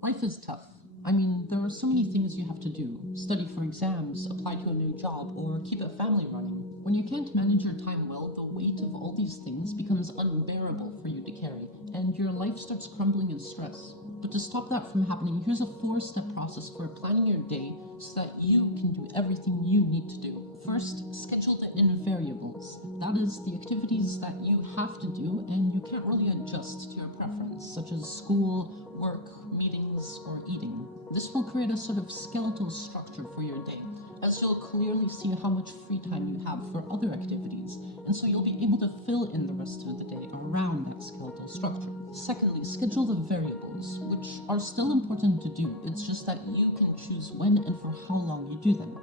Life is tough. I mean, there are so many things you have to do. Study for exams, apply to a new job, or keep a family running. When you can't manage your time well, the weight of all these things becomes unbearable for you to carry, and your life starts crumbling in stress. But to stop that from happening, here's a 4-step process for planning your day so that you can do everything you need to do. First, schedule the invariables. That is, the activities that you have to do and you can't really adjust to your preference, such as school, work, meetings, or eating. This will create a sort of skeletal structure for your day, as you'll clearly see how much free time you have for other activities, and so you'll be able to fill in the rest of the day around that skeletal structure. Secondly, schedule the variables, which are still important to do. It's just that you can choose when and for how long you do them,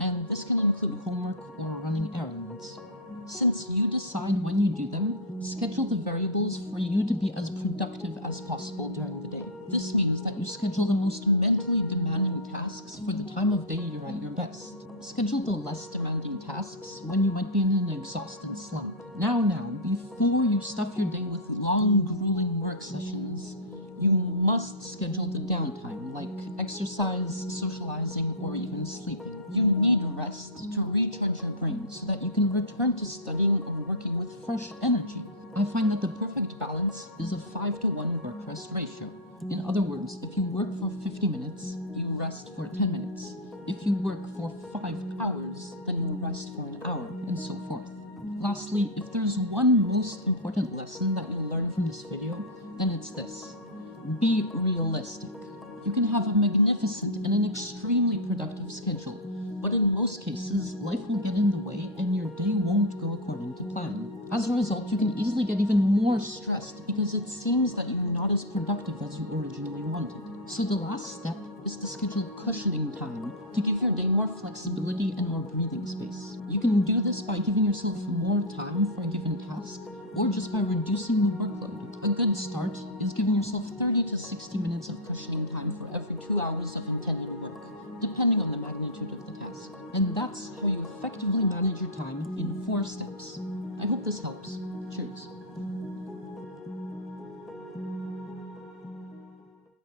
and this can include homework or running errands. Since you decide when you do them, schedule the variables for you to be as productive as possible during the day. This means that you schedule the most mentally demanding tasks for the time of day you're at your best. Schedule the less demanding tasks when you might be in an exhausted slump. Now, before you stuff your day with long, grueling work sessions, you must schedule the downtime, like exercise, socializing, or even sleeping. You need rest to recharge your brain so that you can return to studying or working with fresh energy. I find that the perfect balance is a 5-to-1 work-rest ratio. In other words, if you work for 50 minutes, you rest for 10 minutes. If you work for 5 hours, then you rest for an hour, and so forth. Lastly, if there's one most important lesson that you'll learn from this video, then it's this. Be realistic. You can have a magnificent and an extremely productive schedule, but in most cases, life will get in the way and your day won't go according to plan. As a result, you can easily get even more stressed because it seems that you're not as productive as you originally wanted. So the last step is to schedule cushioning time to give your day more flexibility and more breathing space. You can do this by giving yourself more time for a given task, or just by reducing the workload. A good start is giving yourself 30 to 60 minutes of cushioning time for every 2 hours of intended work, depending on the magnitude of the task. And that's how you effectively manage your time in 4 steps. I hope this helps. Cheers.